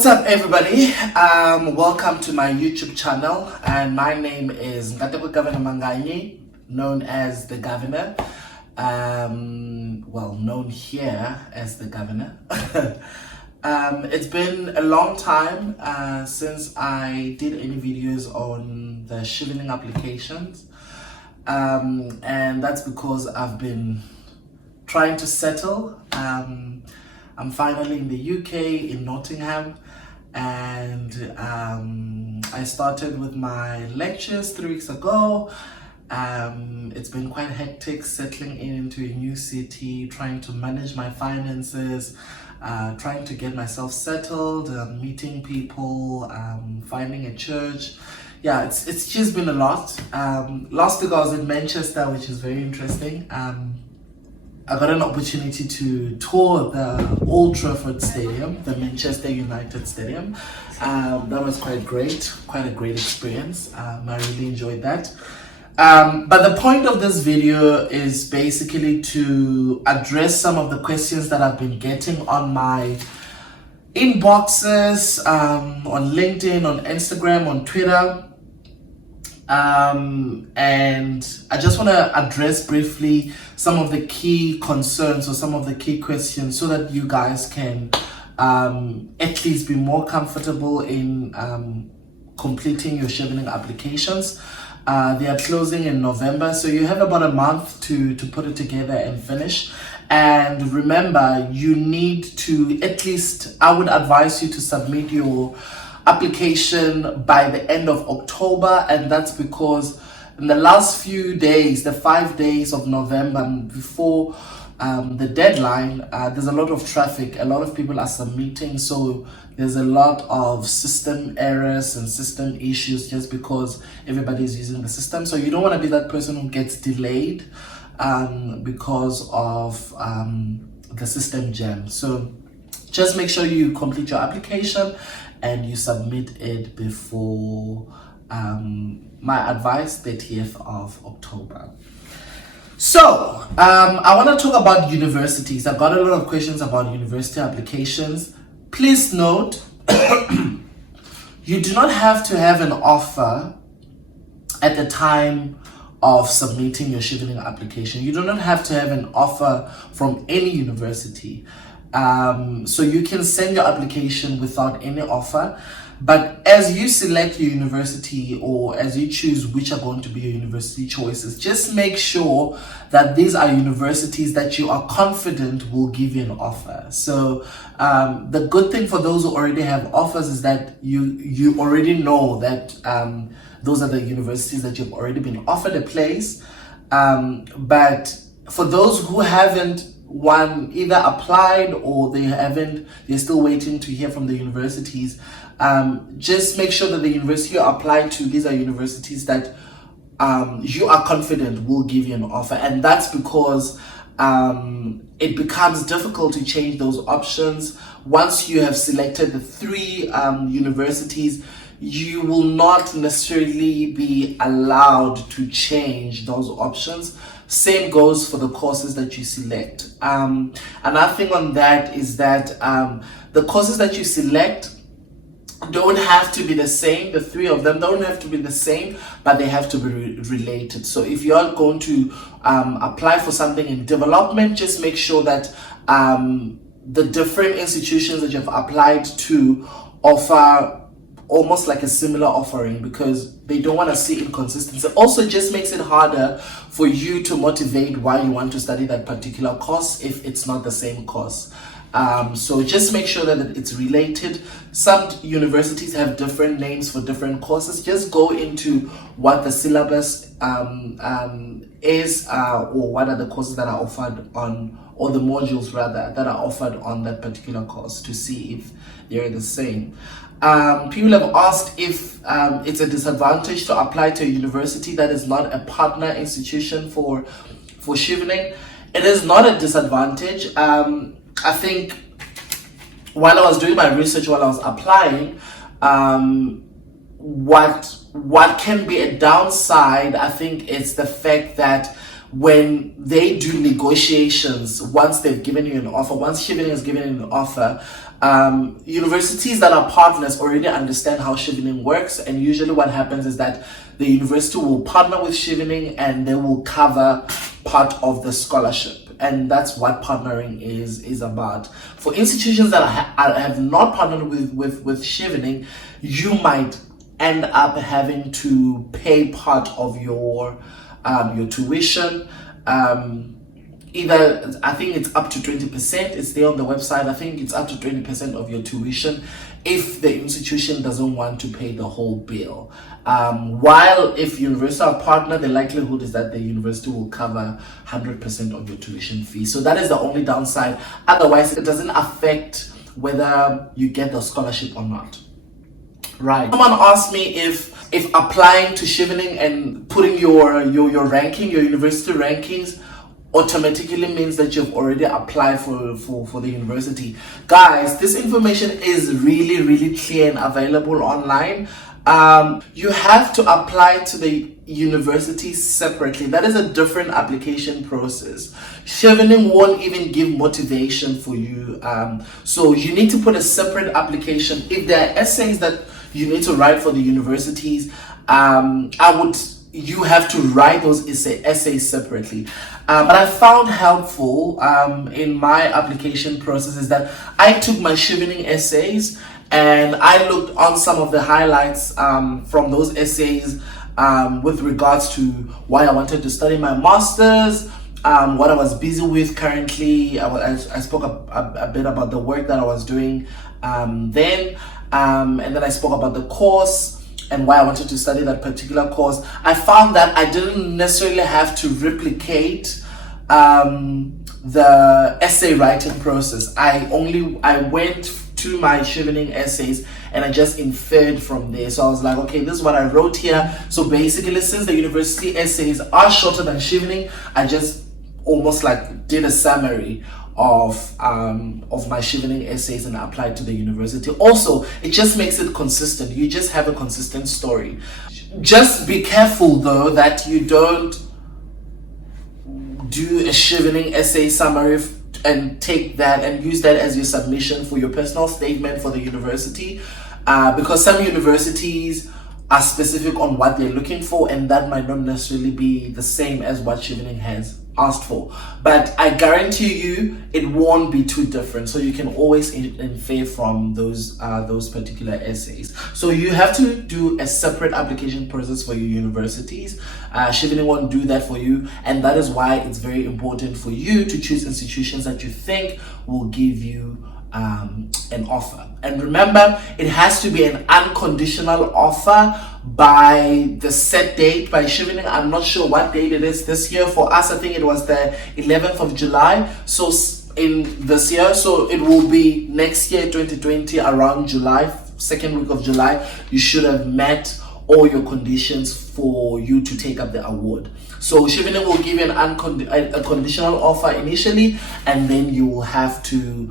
What's up, everybody? Welcome to my YouTube channel, and my name is Governor Manganyi, known as the Governor. Known here as the Governor. It's been a long time since I did any videos on the Chevening applications, and that's because I've been trying to settle. I'm finally in the UK, in Nottingham, and I started with my lectures 3 weeks ago. It's been quite hectic settling into a new city, trying to manage my finances, trying to get myself settled, meeting people, finding a church. Yeah, it's just been a lot. Last week I was in Manchester, which is very interesting. I got an opportunity to tour the Old Trafford Stadium, the Manchester United Stadium. That was quite a great experience. I really enjoyed that. But the point of this video is basically to address some of the questions that I've been getting on my inboxes, on LinkedIn, on Instagram, on Twitter. And I just want to address briefly some of the key concerns or some of the key questions so that you guys can at least be more comfortable in completing your Chevening applications. They are closing in November, so you have about a month to put it together and finish. And remember, you need to at least, I would advise you to submit your application by the end of October, and that's because in the last few days, the 5 days of November before the deadline, there's a lot of traffic. A lot of people are submitting, so there's a lot of system errors and system issues just because everybody's using the system. So you don't want to be that person who gets delayed because of the system jam. So just make sure you complete your application and you submit it before my advice, 30th of October. So I want to talk about universities. I've got a lot of questions about university applications. Please note, you do not have to have an offer at the time of submitting your Chevening application. You do not have to have an offer from any university. So you can send your application without any offer, but as you select your university or as you choose which are going to be your university choices, just make sure that these are universities that you are confident will give you an offer. So the good thing for those who already have offers is that you already know that those are the universities that you've already been offered a place. But for those who haven't, one either applied or they're still waiting to hear from the universities, just make sure that the university you apply to, these are universities that you are confident will give you an offer. And that's because it becomes difficult to change those options. Once you have selected the 3 universities, you will not necessarily be allowed to change those options. Same goes for the courses that you select. Another thing on that is that the courses that you select don't have to be the same. The 3 of them don't have to be the same, but they have to be related. So if you're going to apply for something in development, just make sure that the different institutions that you've applied to offer almost like a similar offering, because they don't want to see inconsistency. It also just makes it harder for you to motivate why you want to study that particular course if it's not the same course. So just make sure that it's related. Some universities have different names for different courses. Just go into what the syllabus is, or what are the courses that are offered on, or the modules rather, that are offered on that particular course to see if they're the same. People have asked if it's a disadvantage to apply to a university that is not a partner institution for Chevening. It is not a disadvantage. I think while I was doing my research, while I was applying, what can be a downside, I think, is the fact that when they do negotiations, once they've given you an offer, once Chevening has given you an offer, Universities that are partners already understand how Chevening works, and usually what happens is that the university will partner with Chevening and they will cover part of the scholarship. And that's what partnering is about. For institutions that have not partnered with Chevening, you might end up having to pay part of your tuition. Either, I think it's up to 20%, it's there on the website, I think it's up to 20% of your tuition if the institution doesn't want to pay the whole bill. While if university are partner, the likelihood is that the university will cover 100% of your tuition fee. So that is the only downside. Otherwise, it doesn't affect whether you get the scholarship or not. Right. Someone asked me if applying to Chevening and putting your ranking, your university rankings, automatically means that you've already applied for the university. Guys, this information is really clear and available online. You have to apply to the university separately. That is a different application process. Chevening won't even give motivation for you. So you need to put a separate application. If there are essays that you need to write for the universities, you have to write those essays separately. But I found helpful in my application process is that I took my Chevening essays and I looked on some of the highlights from those essays with regards to why I wanted to study my master's, what I was busy with currently. I spoke a bit about the work that I was doing then, and then I spoke about the course and why I wanted to study that particular course. I found that I didn't necessarily have to replicate the essay writing process. I went to my Chevening essays and I just inferred from there. So I was like, okay, this is what I wrote here. So basically, since the university essays are shorter than Chevening, I just almost like did a summary of my Chevening essays and applied to the university. Also, it just makes it consistent. You just have a consistent story. Just be careful though that you don't do a Chevening essay summary and take that and use that as your submission for your personal statement for the university, because some universities are specific on what they're looking for, and that might not necessarily be the same as what Chevening has asked for. But I guarantee you it won't be too different, so you can always infer from those particular essays. So you have to do a separate application process for your universities. Chevening won't do that for you, and that is why it's very important for you to choose institutions that you think will give you an offer. And remember, it has to be an unconditional offer by the set date by Chevening. I'm not sure what date it is this year. For us, I think it was the 11th of July. So in this year, so it will be next year, 2020, around July, second week of July, you should have met all your conditions for you to take up the award. So Chevening will give you a conditional offer initially, and then you will have to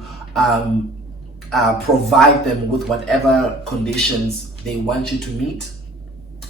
provide them with whatever conditions they want you to meet,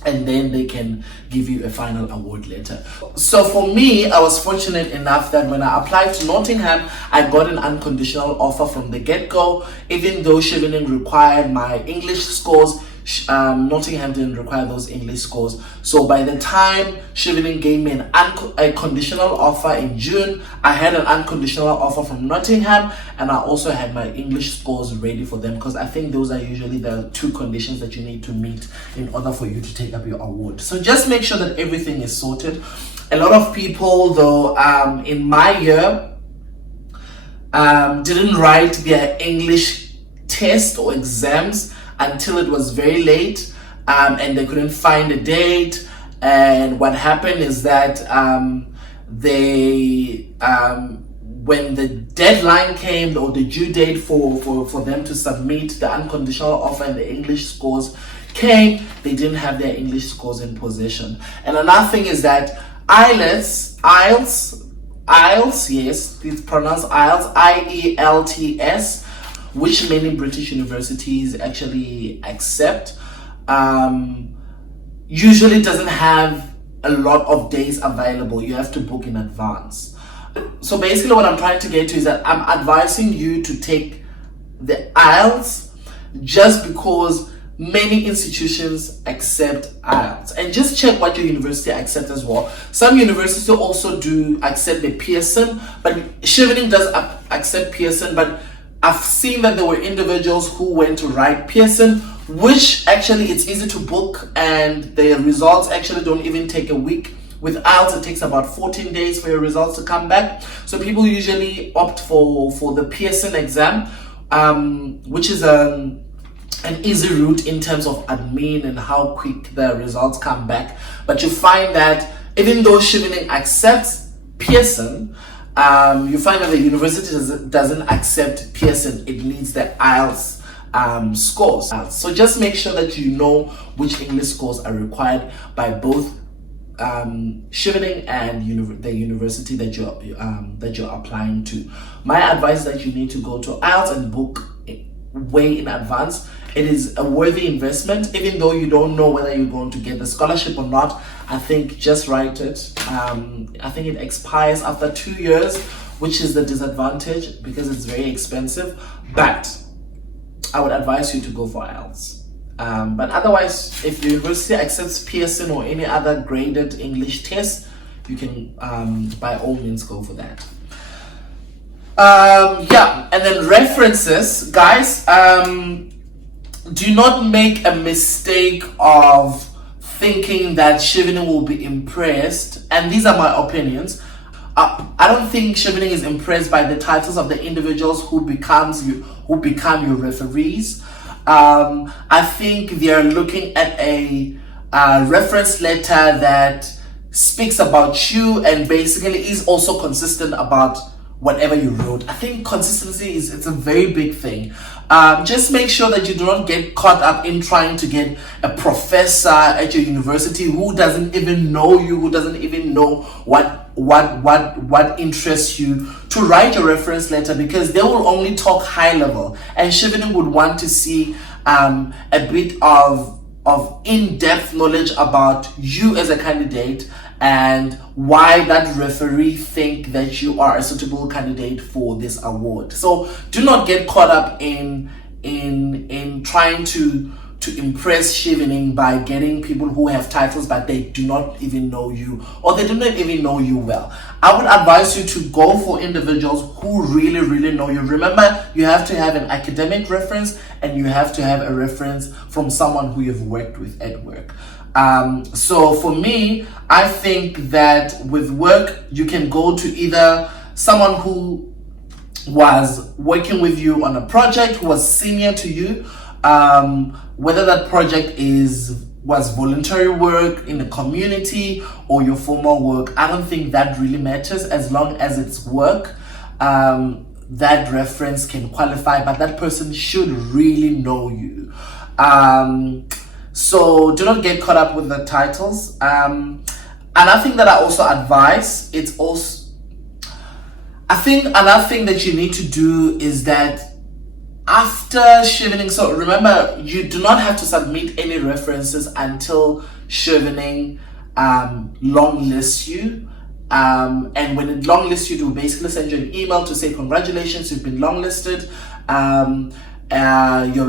and then they can give you a final award letter. So for me, I was fortunate enough that when I applied to Nottingham, I got an unconditional offer from the get-go. Even though Chevening required my English scores, Nottingham didn't require those English scores. So by the time Chevening gave me a conditional offer in June, I had an unconditional offer from Nottingham, and I also had my English scores ready for them, because I think those are usually the two conditions that you need to meet in order for you to take up your award. So just make sure that everything is sorted. A lot of people though, in my year, didn't write their English test or exams until it was very late, and they couldn't find a date. And what happened is that when the deadline came, or the due date for them to submit the unconditional offer and the English scores came, they didn't have their English scores in possession. And another thing is that IELTS, yes, it's pronounced IELTS, IELTS, which many British universities actually accept, usually doesn't have a lot of days available. You have to book in advance. So basically what I'm trying to get to is that I'm advising you to take the IELTS just because many institutions accept IELTS. And just check what your university accepts as well. Some universities also do accept the Pearson, but Chevening does accept Pearson, but I've seen that there were individuals who went to write Pearson, which actually it's easy to book and the results actually don't even take a week. With IELTS, it takes about 14 days for your results to come back. So people usually opt for the Pearson exam, which is an easy route in terms of admin and how quick the results come back. But you find that even though Chevening accepts Pearson, you find that the university doesn't accept Pearson. It needs the IELTS scores. So just make sure that you know which English scores are required by both Chevening and the university that you're applying to. My advice is that you need to go to IELTS and book way in advance. It is a worthy investment, even though you don't know whether you're going to get the scholarship or not. I think just write it. I think it expires after 2 years, which is the disadvantage because it's very expensive. But I would advise you to go for IELTS. But otherwise, if the university accepts Pearson or any other graded English test, you can by all means go for that. Yeah, and then references, guys. Do not make a mistake of thinking that Chevening will be impressed, and these are my opinions. I don't think Chevening is impressed by the titles of the individuals who become your referees. I think they are looking at a reference letter that speaks about you and basically is also consistent about whatever you wrote. I think consistency it's a very big thing. Just make sure that you do not get caught up in trying to get a professor at your university who doesn't even know you, who doesn't even know what interests you, to write your reference letter, because they will only talk high level, and Chevening would want to see a bit of in-depth knowledge about you as a candidate and why that referee think that you are a suitable candidate for this award. So do not get caught up in trying to impress Chevening by getting people who have titles but they do not even know you, or they do not even know you well. I would advise you to go for individuals who really know you. Remember, you have to have an academic reference and you have to have a reference from someone who you've worked with at work. So for me, I think that with work, you can go to either someone who was working with you on a project, who was senior to you, whether that project was voluntary work in the community or your formal work. I don't think that really matters as long as it's work. That reference can qualify, but that person should really know you. So do not get caught up with the titles. Another thing that I also advise, I think another thing that you need to do is that after Chevening, so remember, you do not have to submit any references until Chevening longlists you. And when it longlists you, it will basically send you an email to say, congratulations, you've been longlisted. Your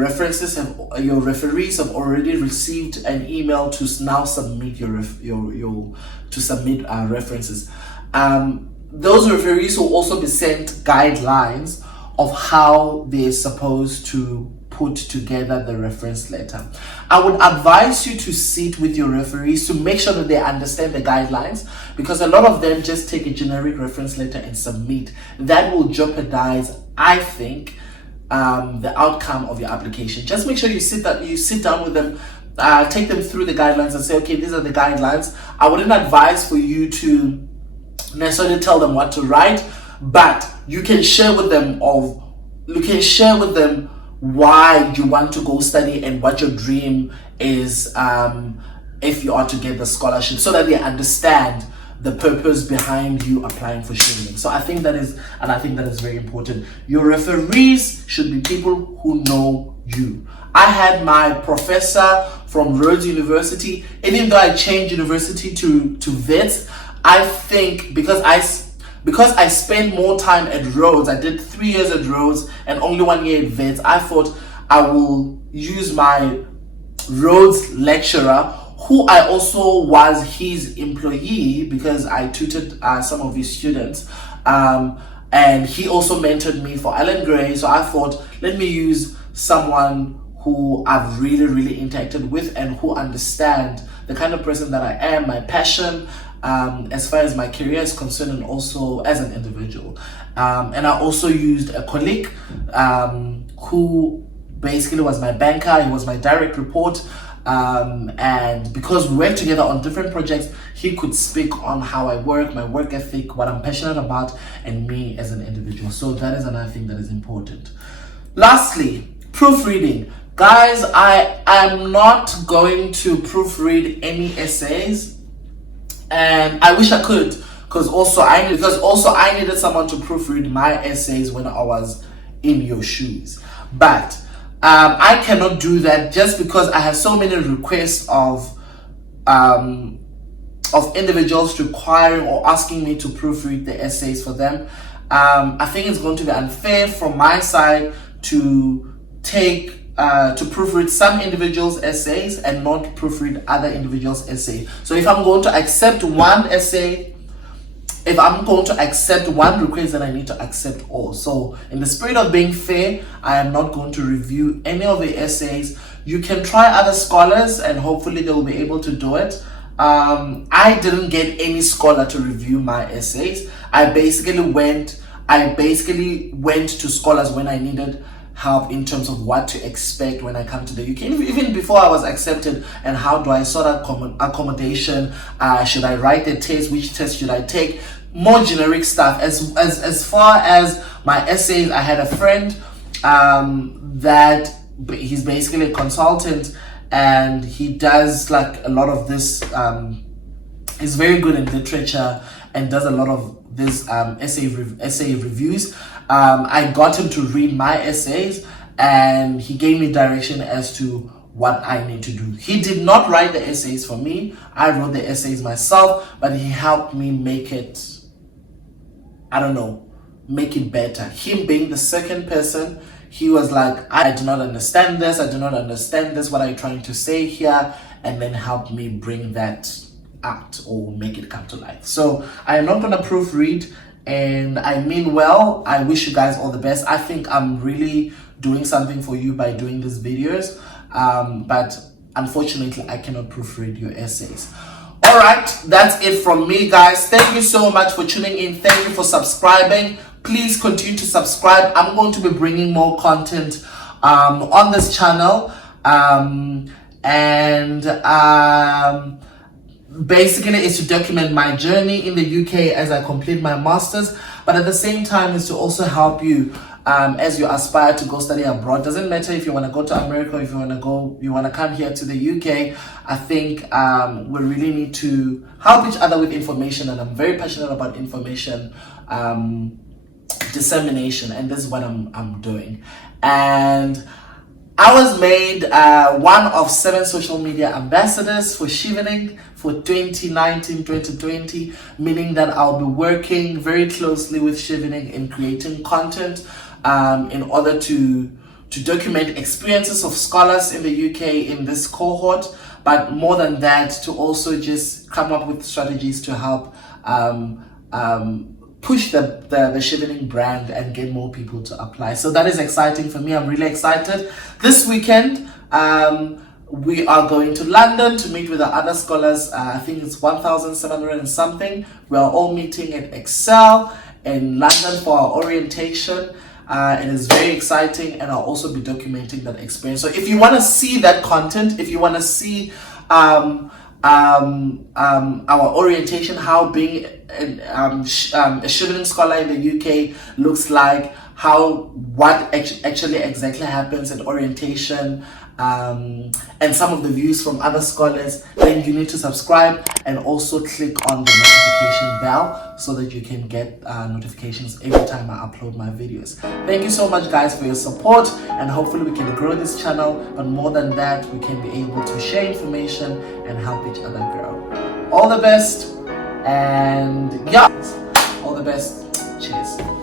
referees have already received an email to now submit references. Those referees will also be sent guidelines of how they're supposed to put together the reference letter. I would advise you to sit with your referees to make sure that they understand the guidelines, because a lot of them just take a generic reference letter and submit. That will jeopardize, I think, the outcome of your application. Just make sure you sit down with them, take them through the guidelines and say, okay, these are the guidelines. I wouldn't advise for you to necessarily tell them what to write, but you can share with them why you want to go study and what your dream is, if you are to get the scholarship, so that they understand the purpose behind you applying for Chevening. So I think that is very important. Your referees should be people who know you. I had my professor from Rhodes University. Even though I changed university to Wits, I think because because I spent more time at Rhodes, I did 3 years at Rhodes and only 1 year at Vets, I thought I will use my Rhodes lecturer, who I also was his employee because I tutored some of his students, and he also mentored me for Alan Gray. So I thought, let me use someone who I've really interacted with and who understand the kind of person that I am, my passion, as far as my career is concerned, and also as an individual. And I also used a colleague who basically was my banker. He was my direct report, and because we worked together on different projects, he could speak on how I work, my work ethic, what I'm passionate about, and me as an individual. So that is another thing that is important. Lastly, proofreading. Guys, I am not going to proofread any essays, and I wish I could, because also I needed someone to proofread my essays when I was in your shoes. But I cannot do that just because I have so many requests of individuals requiring or asking me to proofread the essays for them. I think it's going to be unfair from my side to proofread some individuals' essays and not proofread other individuals' essays. So if I'm going to accept one essay, if I'm going to accept one request, then I need to accept all. So in the spirit of being fair, I am not going to review any of the essays. You can try other scholars and hopefully they will be able to do it. I didn't get any scholar to review my essays. I basically went to scholars when I needed help in terms of what to expect when I come to the UK, even before I was accepted, and how do I sort out accommodation, should I write a test, which test should I take, more generic stuff. As far as my essays, I had a friend that he's basically a consultant, and he does like a lot of this, he's very good in literature and does a lot of this essay reviews. I got him to read my essays, and he gave me direction as to what I need to do. He did not write the essays for me. I wrote the essays myself, but he helped me make it, make it better. Him being the second person, he was like, I do not understand this, what are you trying to say here? And then help me bring that out or make it come to life. So I am not going to proofread, and I mean well. I wish you guys all the best. I think I'm really doing something for you by doing these videos, but unfortunately I cannot proofread your essays. All right, that's it from me, guys. Thank you so much for tuning in. Thank you for subscribing. Please continue to subscribe. I'm going to be bringing more content on this channel, basically it's to document my journey in the UK as I complete my masters, but at the same time is to also help you as you aspire to go study abroad. Doesn't matter if you want to go to America, if you want to come here to the UK. I think we really need to help each other with information, and I'm very passionate about information dissemination, and this is what I'm doing. And I was made one of 7 social media ambassadors for Chevening for 2019-2020, meaning that I'll be working very closely with Chevening in creating content in order to document experiences of scholars in the UK in this cohort, but more than that, to also just come up with strategies to help push the Chevening brand and get more people to apply. So that is exciting for me. I'm really excited. This weekend, we are going to London to meet with the other scholars. I think it's 1,700 and something. We are all meeting at Excel in London for our orientation. It is very exciting, and I'll also be documenting that experience. So if you want to see that content, if you want to see our orientation, how being a Chevening scholar in the UK looks like, what actually exactly happens at orientation, and some of the views from other scholars, then you need to subscribe and also click on the notification bell so that you can get notifications every time I upload my videos. Thank you so much, guys, for your support, and hopefully we can grow this channel, but more than that, we can be able to share information and help each other grow. All the best, and yeah, all the the best. Cheers.